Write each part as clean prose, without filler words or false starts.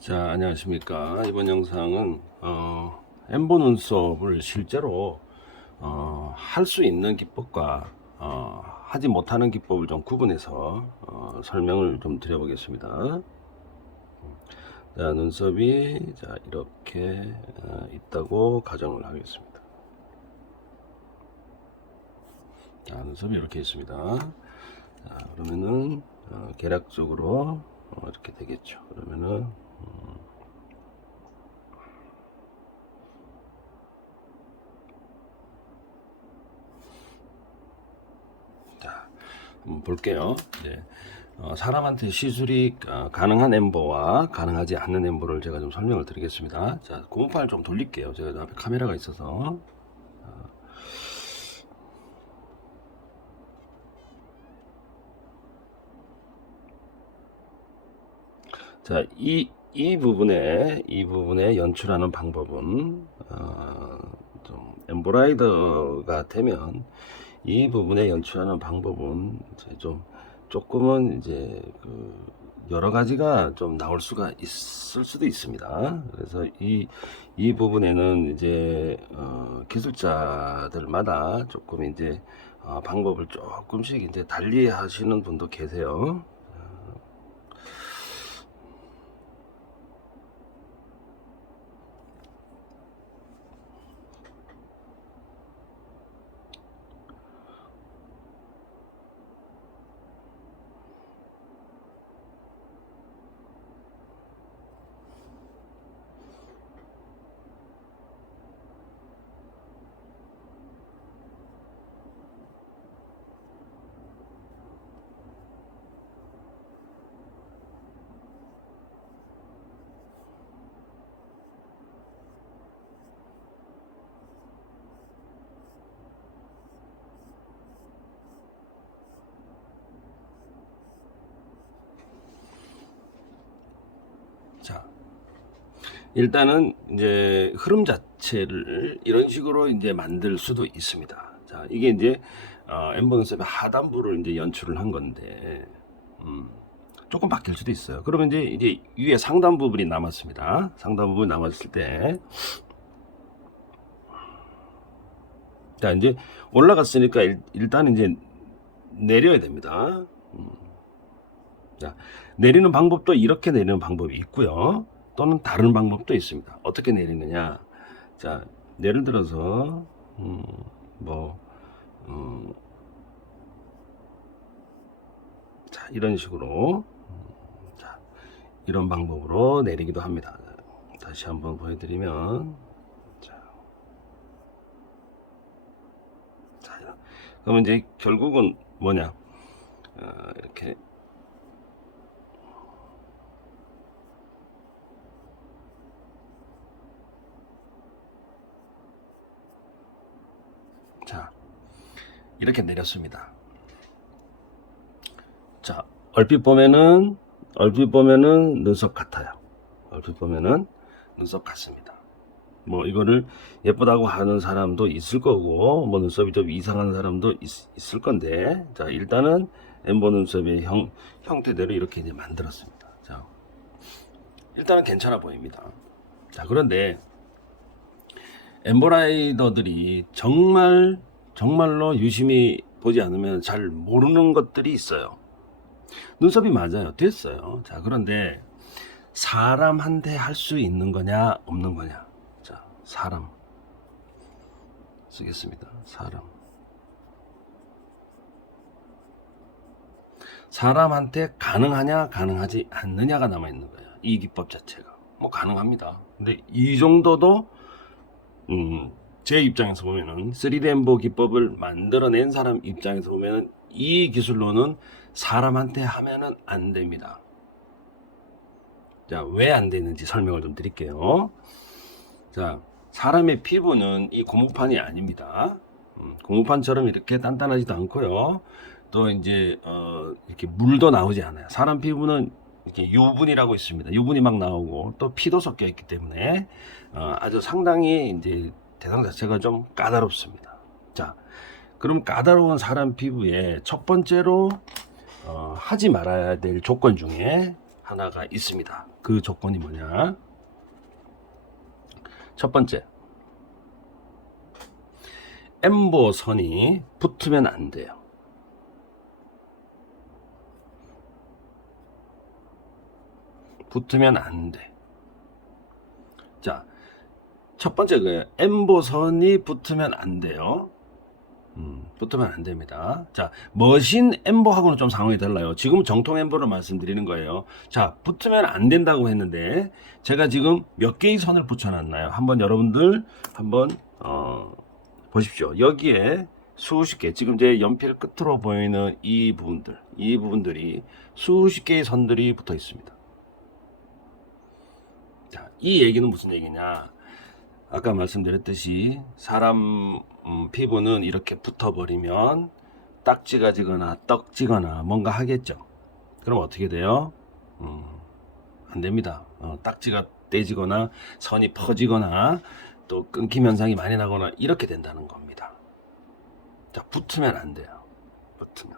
자, 안녕하십니까. 이번 영상은 엠보 눈썹을 실제로 할 수 있는 기법과 하지 못하는 기법을 좀 구분해서 설명을 좀 드려보겠습니다. 자, 눈썹이 자 이렇게 있다고 가정을 하겠습니다. 자, 눈썹이 이렇게 있습니다. 자, 그러면은 계략적으로 이렇게 되겠죠. 그러면은 자, 한번 볼게요. 이제 사람한테 시술이 가능한 엠보와 가능하지 않는 엠보를 제가 좀 설명을 드리겠습니다. 자, 고무판을 좀 돌릴게요. 제가 앞에 카메라가 있어서. 자, 이 부분에 연출하는 방법은 좀 엠보라이더가 되면 이 부분에 연출하는 방법은 이제 좀 조금은 이제 여러 가지가 좀 나올 수가 있을 수도 있습니다. 그래서 이 부분에는 이제 기술자들마다 조금 이제 방법을 조금씩 이제 달리 하시는 분도 계세요. 자, 일단은 이제 흐름 자체를 이런 식으로 이제 만들 수도 있습니다. 자, 이게 이제 엠버 눈썹의 하단부를 이제 연출을 한 건데 조금 바뀔 수도 있어요. 그러면 이제 위에 상단 부분이 남았습니다. 상단 부분이 남았을 때, 자 이제 올라갔으니까 일단 이제 내려야 됩니다. 자, 내리는 방법도 이렇게 내리는 방법이 있고요. 또는 다른 방법도 있습니다. 어떻게 내리느냐? 자, 예를 들어서 뭐 자, 이런 식으로 자, 이런 방법으로 내리기도 합니다. 다시 한번 보여드리면 자, 그러면 이제 결국은 뭐냐? 이렇게 자, 이렇게 내렸습니다. 자, 얼핏 보면은 눈썹 같아요. 얼핏 보면은 눈썹 같습니다. 뭐 이거를 예쁘다고 하는 사람도 있을 거고 뭐 눈썹이 좀 이상한 사람도 있을 건데, 자 일단은 엠보 눈썹의 형태대로 이렇게 이제 만들었습니다. 자, 일단은 괜찮아 보입니다. 자, 그런데 엠보라이더들이 정말로 유심히 보지 않으면 잘 모르는 것들이 있어요. 눈썹이 맞아요. 됐어요. 자, 그런데 사람한테 할 수 있는 거냐, 없는 거냐. 자, 사람. 쓰겠습니다. 사람. 사람한테 가능하냐, 가능하지 않느냐가 남아있는 거예요. 이 기법 자체가. 뭐, 가능합니다. 근데 이 정도도, 제 입장에서 보면은, 3D 엠보 기법을 만들어낸 사람 입장에서 보면은, 이 기술로는 사람한테 하면은 안 됩니다. 자, 왜 안 되는지 설명을 좀 드릴게요. 자, 사람의 피부는 이 고무판이 아닙니다. 고무판처럼 이렇게 단단하지도 않고요. 또 이제 이렇게 물도 나오지 않아요. 사람 피부는 이렇게 유분이라고 있습니다. 유분이 막 나오고 또 피도 섞여 있기 때문에 아주 상당히 이제 대상 자체가 좀 까다롭습니다. 자, 그럼 까다로운 사람 피부에 첫 번째로 하지 말아야 될 조건 중에 하나가 있습니다. 그 조건이 뭐냐? 첫 번째, 엠보선이 붙으면 안 돼요. 붙으면 안 돼. 자, 첫 번째 그 엠보선이 붙으면 안 돼요. 붙으면 안 됩니다. 자, 머신 엠보하고는 좀 상황이 달라요. 지금 정통 엠보를 말씀드리는 거예요. 자, 붙으면 안 된다고 했는데 제가 지금 몇 개의 선을 붙여놨나요? 한번 여러분들 한번 보십시오. 여기에 수십 개, 지금 제 연필 끝으로 보이는 이 부분들이 수십 개의 선들이 붙어 있습니다. 자, 이 얘기는 무슨 얘기냐? 아까 말씀드렸듯이 사람 피부는 이렇게 붙어버리면 딱지가 지거나 떡지거나 뭔가 하겠죠. 그럼 어떻게 돼요? 안 됩니다. 딱지가 떼지거나 선이 퍼지거나 또 끊김 현상이 많이 나거나 이렇게 된다는 겁니다. 자, 붙으면 안 돼요. 붙으면.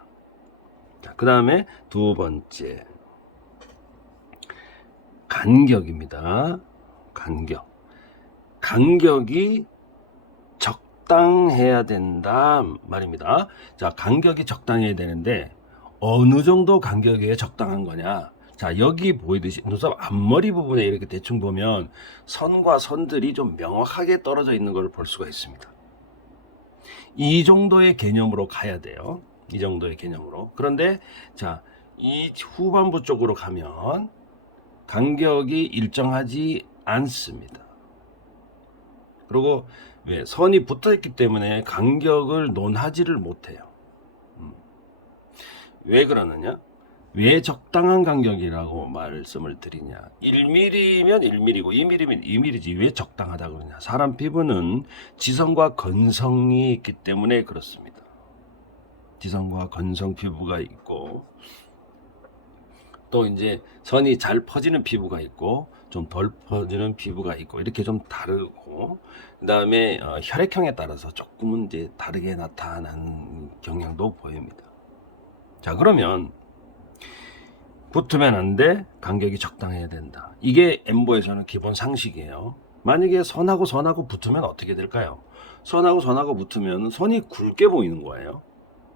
자, 그 다음에 두 번째, 간격입니다. 간격이 적당해야 된다 말입니다. 자, 간격이 적당해야 되는데 어느 정도 간격이 적당한 거냐? 자, 여기 보이듯이 눈썹 앞머리 부분에 이렇게 대충 보면 선과 선들이 좀 명확하게 떨어져 있는 걸 볼 수가 있습니다. 이 정도의 개념으로 가야 돼요. 이 정도의 개념으로. 그런데 자, 이 후반부 쪽으로 가면 간격이 일정하지 않습니다. 그리고 왜 선이 붙어 있기 때문에 간격을 논하지를 못해요. 왜 그러느냐? 왜 적당한 간격이라고 말씀을 드리냐? 1mm면 1mm고 2mm면 2mm지 왜 적당하다 그러냐? 사람 피부는 지성과 건성이 있기 때문에 그렇습니다. 지성과 건성 피부가 있고 또 이제 선이 잘 퍼지는 피부가 있고 좀 덜 퍼지는 피부가 있고 이렇게 좀 다르고 그 다음에 혈액형에 따라서 조금은 이제 다르게 나타나는 경향도 보입니다. 자, 그러면 붙으면 안 돼, 간격이 적당해야 된다. 이게 엠보에서는 기본 상식이에요. 만약에 선하고 붙으면 어떻게 될까요? 선하고 붙으면 선이 굵게 보이는 거예요.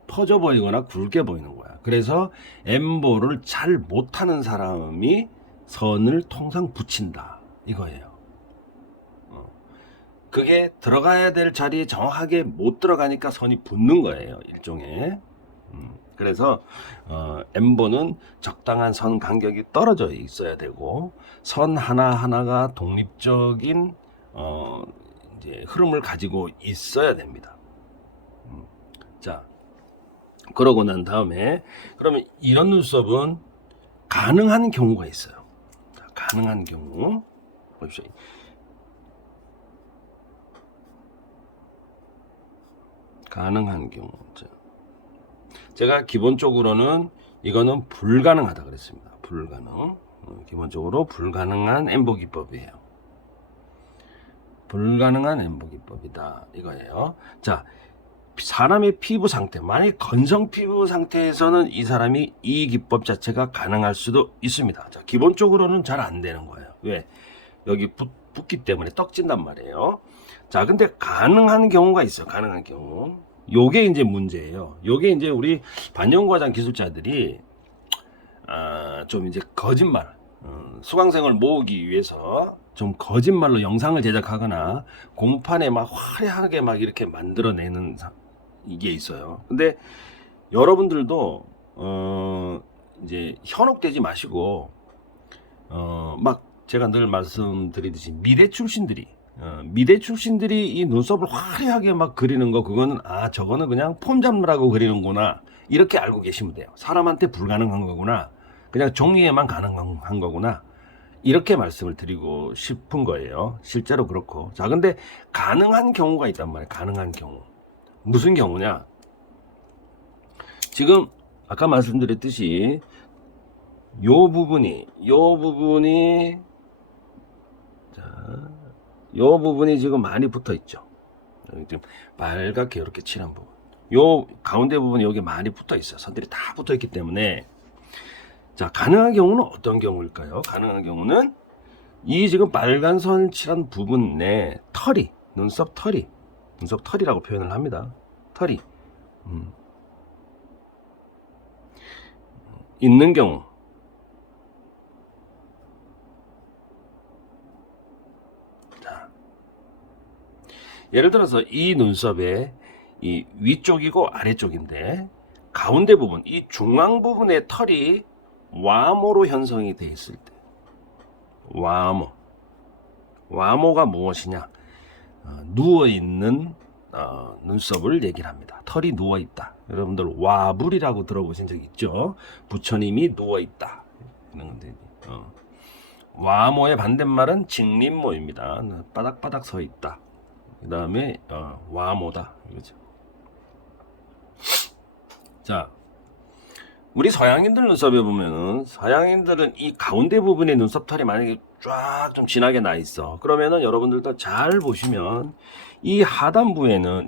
퍼져 보이거나 굵게 보이는 거야. 그래서 엠보를 잘 못하는 사람이 선을 통상 붙인다 이거예요. 그게 들어가야 될 자리에 정확하게 못 들어가니까 선이 붙는 거예요, 일종의. 그래서 엠보는 적당한 선 간격이 떨어져 있어야 되고 선 하나하나가 독립적인 이제 흐름을 가지고 있어야 됩니다. 자, 그러고 난 다음에 그러면 이런 눈썹은 가능한 경우가 있어요. 자, 가능한 경우 보십시오. 가능한 경우. 제가 기본적으로는 이거는 불가능하다 그랬습니다. 불가능. 기본적으로 불가능한 엠보 기법이에요. 불가능한 엠보 기법이다 이거예요. 자, 사람의 피부 상태, 만약 건성 피부 상태에서는 이 사람이 이 기법 자체가 가능할 수도 있습니다. 자, 기본적으로는 잘 안 되는 거예요. 왜? 여기 붙기 때문에 떡진단 말이에요. 자, 근데 가능한 경우가 있어요. 가능한 경우. 요게 이제 문제예요. 요게 이제 우리 반영과장 기술자들이 좀 이제 거짓말, 수강생을 모으기 위해서 좀 거짓말로 영상을 제작하거나 공판에 막 화려하게 막 이렇게 만들어내는 이게 있어요. 근데 여러분들도 이제 현혹되지 마시고 막 제가 늘 말씀드리듯이 미대 출신들이 이 눈썹을 화려하게 막 그리는 거, 그거는 저거는 그냥 폼 잡느라고 그리는구나 이렇게 알고 계시면 돼요. 사람한테 불가능한 거구나, 그냥 종이에만 가능한 거구나, 이렇게 말씀을 드리고 싶은 거예요. 실제로 그렇고. 자, 근데 가능한 경우가 있단 말이에요. 가능한 경우. 무슨 경우냐? 지금 아까 말씀드렸듯이 요 부분이 요 부분이 지금 많이 붙어 있죠. 지금 빨갛게 이렇게 칠한 부분, 요 가운데 부분이 여기 많이 붙어 있어요. 선들이 다 붙어 있기 때문에 자, 가능한 경우는 어떤 경우일까요? 가능한 경우는 이 지금 빨간 선 칠한 부분 내 털이, 눈썹 털이라고 표현을 합니다. 털이 있는 경우. 자, 예를 들어서 이 눈썹의 이 위쪽이고 아래쪽인데 가운데 부분, 이 중앙 부분의 털이 와모로 형성이 되어 있을 때, 와모가 무엇이냐? 누워있는 눈썹을 얘기를 합니다. 털이 누워있다. 여러분들 와불이라고 들어보신 적 있죠? 부처님이 누워있다. 이런 건데, 와모의 반대말은 직림모입니다. 바닥바닥 서 있다. 그 다음에 와모다. 이거죠. 자, 우리 서양인들 눈썹에 보면은, 서양인들은 이 가운데 부분에 눈썹털이 만약에 쫙 좀 진하게 나 있어. 그러면은 여러분들도 잘 보시면 이 하단부에는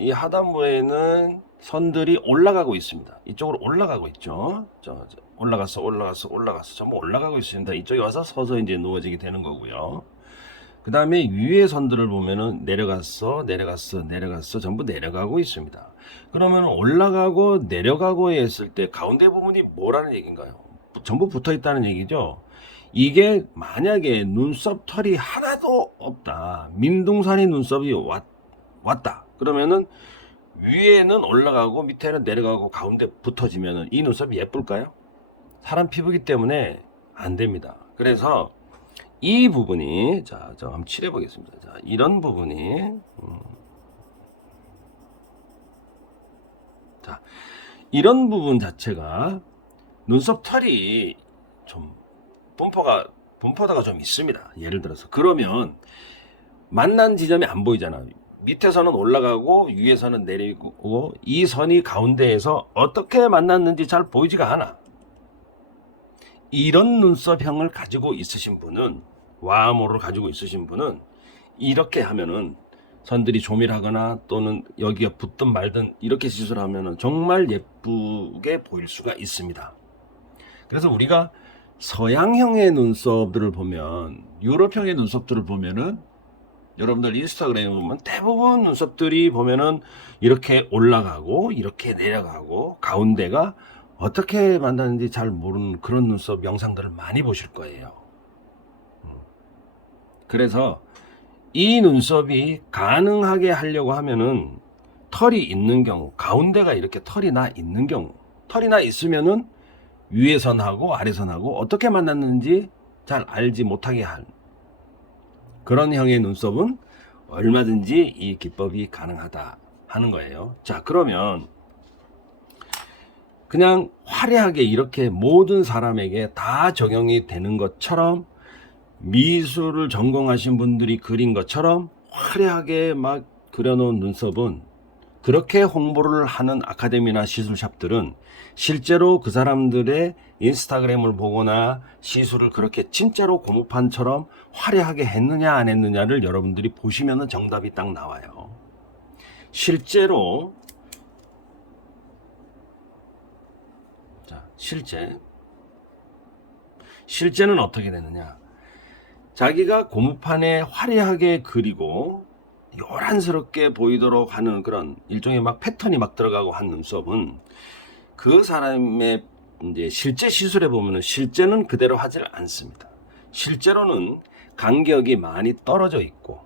선들이 올라가고 있습니다. 이쪽으로 올라가고 있죠. 올라갔어 전부 올라가고 있습니다. 이쪽에 와서 서서 이제 누워지게 되는 거고요. 그 다음에 위에 선들을 보면은 내려갔어 전부 내려가고 있습니다. 그러면 올라가고 내려가고 했을 때 가운데 부분이 뭐라는 얘기인가요? 전부 붙어 있다는 얘기죠. 이게 만약에 눈썹 털이 하나도 없다, 민둥산이 눈썹이 왔다, 그러면은 위에는 올라가고 밑에는 내려가고 가운데 붙어지면은 이 눈썹이 예쁠까요? 사람 피부기 때문에 안 됩니다. 그래서 이 부분이, 자, 한번 칠해 보겠습니다. 자, 이런 부분이, 자, 이런 부분 자체가 눈썹 털이 좀 분포다가 좀 있습니다. 예를 들어서 그러면 만난 지점이 안 보이잖아. 밑에서는 올라가고 위에서는 내리고 이 선이 가운데에서 어떻게 만났는지 잘 보이지가 않아. 이런 눈썹형을 가지고 있으신 분은, 와모를 가지고 있으신 분은 이렇게 하면은 선들이 조밀하거나 또는 여기가 붙든 말든 이렇게 시술하면은 정말 예쁘게 보일 수가 있습니다. 그래서 우리가 서양형의 눈썹들을 보면, 유럽형의 눈썹들을 보면은, 여러분들 인스타그램에 보면 대부분 눈썹들이 보면은 이렇게 올라가고 이렇게 내려가고 가운데가 어떻게 만드는지 잘 모르는 그런 눈썹 영상들을 많이 보실 거예요. 그래서 이 눈썹이 가능하게 하려고 하면은 털이 있는 경우, 가운데가 이렇게 털이 나 있는 경우, 털이 나 있으면은 위에 선하고 아래 선하고 어떻게 만났는지 잘 알지 못하게 한 그런 형의 눈썹은 얼마든지 이 기법이 가능하다 하는 거예요. 자, 그러면 그냥 화려하게 이렇게 모든 사람에게 다 적용이 되는 것처럼, 미술을 전공하신 분들이 그린 것처럼 화려하게 막 그려놓은 눈썹은, 그렇게 홍보를 하는 아카데미나 시술샵들은 실제로 그 사람들의 인스타그램을 보거나 시술을 그렇게 진짜로 고무판처럼 화려하게 했느냐 안 했느냐를 여러분들이 보시면 정답이 딱 나와요. 실제로, 자, 실제는 어떻게 되느냐, 자기가 고무판에 화려하게 그리고 요란스럽게 보이도록 하는 그런 일종의 막 패턴이 막 들어가고 한 눈썹은 그 사람의 이제 실제 시술에 보면은 실제는 그대로 하질 않습니다. 실제로는 간격이 많이 떨어져 있고,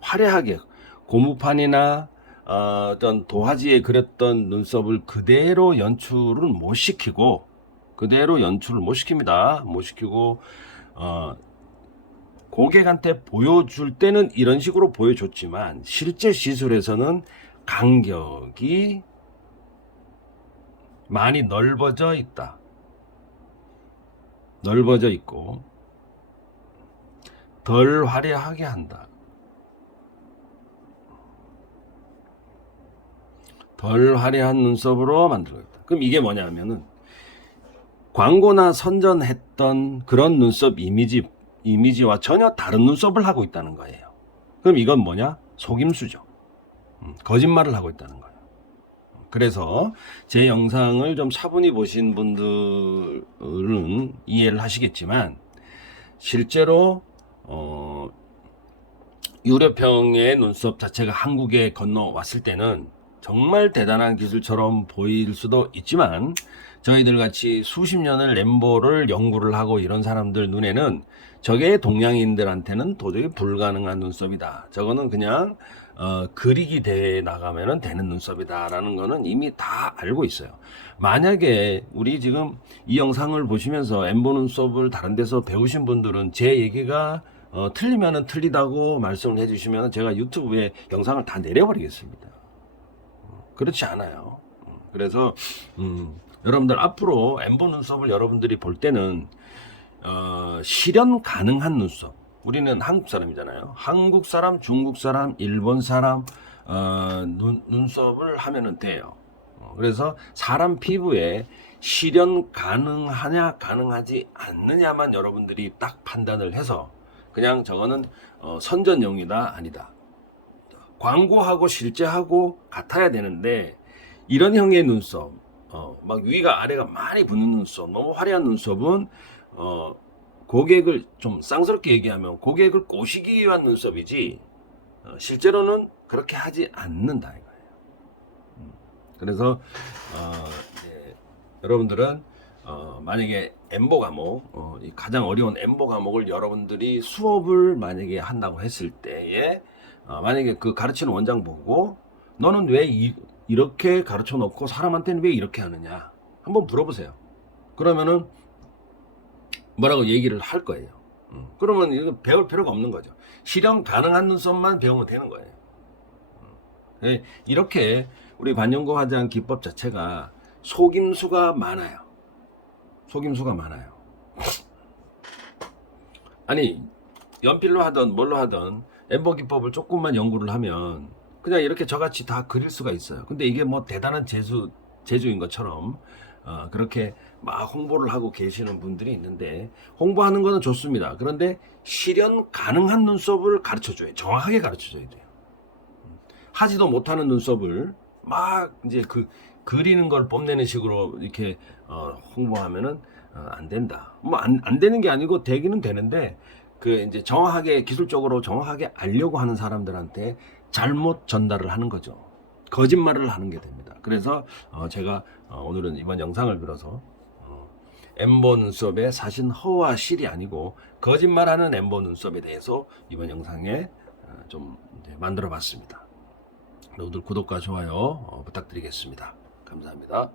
화려하게 고무판이나 어떤 도화지에 그렸던 눈썹을 그대로 연출을 못 시키고, 못 시키고, 고객한테 보여줄 때는 이런 식으로 보여줬지만 실제 시술에서는 간격이 많이 넓어져 있고 덜 화려하게 한다. 덜 화려한 눈썹으로 만들고 있다. 그럼 이게 뭐냐면은 광고나 선전했던 그런 눈썹 이미지와 전혀 다른 눈썹을 하고 있다는 거예요. 그럼 이건 뭐냐? 속임수죠. 거짓말을 하고 있다는 거예요. 그래서 제 영상을 좀 차분히 보신 분들은 이해를 하시겠지만 실제로 유럽형의 눈썹 자체가 한국에 건너왔을 때는 정말 대단한 기술처럼 보일 수도 있지만 저희들 같이 수십 년을 램보를 연구를 하고 이런 사람들 눈에는 저게 동양인들한테는 도저히 불가능한 눈썹이다. 저거는 그냥 그리기 대회에 나가면 되는 눈썹이다 라는 거는 이미 다 알고 있어요. 만약에 우리 지금 이 영상을 보시면서 엠보 눈썹을 다른 데서 배우신 분들은 제 얘기가 틀리면은 틀리다고 말씀을 해주시면 제가 유튜브에 영상을 다 내려버리겠습니다. 그렇지 않아요. 그래서 여러분들 앞으로 엠보 눈썹을 여러분들이 볼 때는 실현 가능한 눈썹. 우리는 한국 사람이잖아요. 한국 사람, 중국 사람, 일본 사람 눈썹을 하면은 돼요. 그래서 사람 피부에 실현 가능하냐 가능하지 않느냐만 여러분들이 딱 판단을 해서 그냥 저거는 선전용이다 아니다. 광고하고 실제하고 같아야 되는데 이런 형의 눈썹 막 위가 아래가 많이 붙는 눈썹 너무 화려한 눈썹은 고객을 좀 쌍스럽게 얘기하면 고객을 꼬시기 위한 눈썹이지 실제로는 그렇게 하지 않는다 이거예요. 그래서 네, 여러분들은 만약에 엠보 과목 가장 어려운 엠보 과목을 여러분들이 수업을 만약에 한다고 했을 때에 만약에 그 가르치는 원장 보고 너는 왜 이렇게 가르쳐 놓고 사람한테는 왜 이렇게 하느냐 한번 물어보세요. 그러면은 뭐라고 얘기를 할 거예요. 그러면 이거 배울 필요가 없는 거죠. 실현 가능한 눈썹만 배우면 되는 거예요. 이렇게 우리 반영고 화장 기법 자체가 속임수가 많아요. 속임수가 많아요. 아니 연필로 하던 뭘로 하던 엠보 기법을 조금만 연구를 하면 그냥 이렇게 저같이 다 그릴 수가 있어요. 근데 이게 뭐 대단한 재주인 것처럼 그렇게 막 홍보를 하고 계시는 분들이 있는데 홍보하는 거는 좋습니다. 그런데 실현 가능한 눈썹을 가르쳐줘요. 정확하게 가르쳐줘야 돼요. 하지도 못하는 눈썹을 막 이제 그리는 걸 뽐내는 식으로 이렇게 홍보하면은 안 된다. 뭐 안 되는 게 아니고 되기는 되는데 그 이제 정확하게 기술적으로 정확하게 알려고 하는 사람들한테 잘못 전달을 하는 거죠. 거짓말을 하는 게 됩니다. 그래서 제가 오늘은 이번 영상을 빌어서 엠보 눈썹의 사실 허와 실이 아니고 거짓말하는 엠보 눈썹에 대해서 이번 영상에 좀 만들어 봤습니다. 여러분들 구독과 좋아요 부탁드리겠습니다. 감사합니다.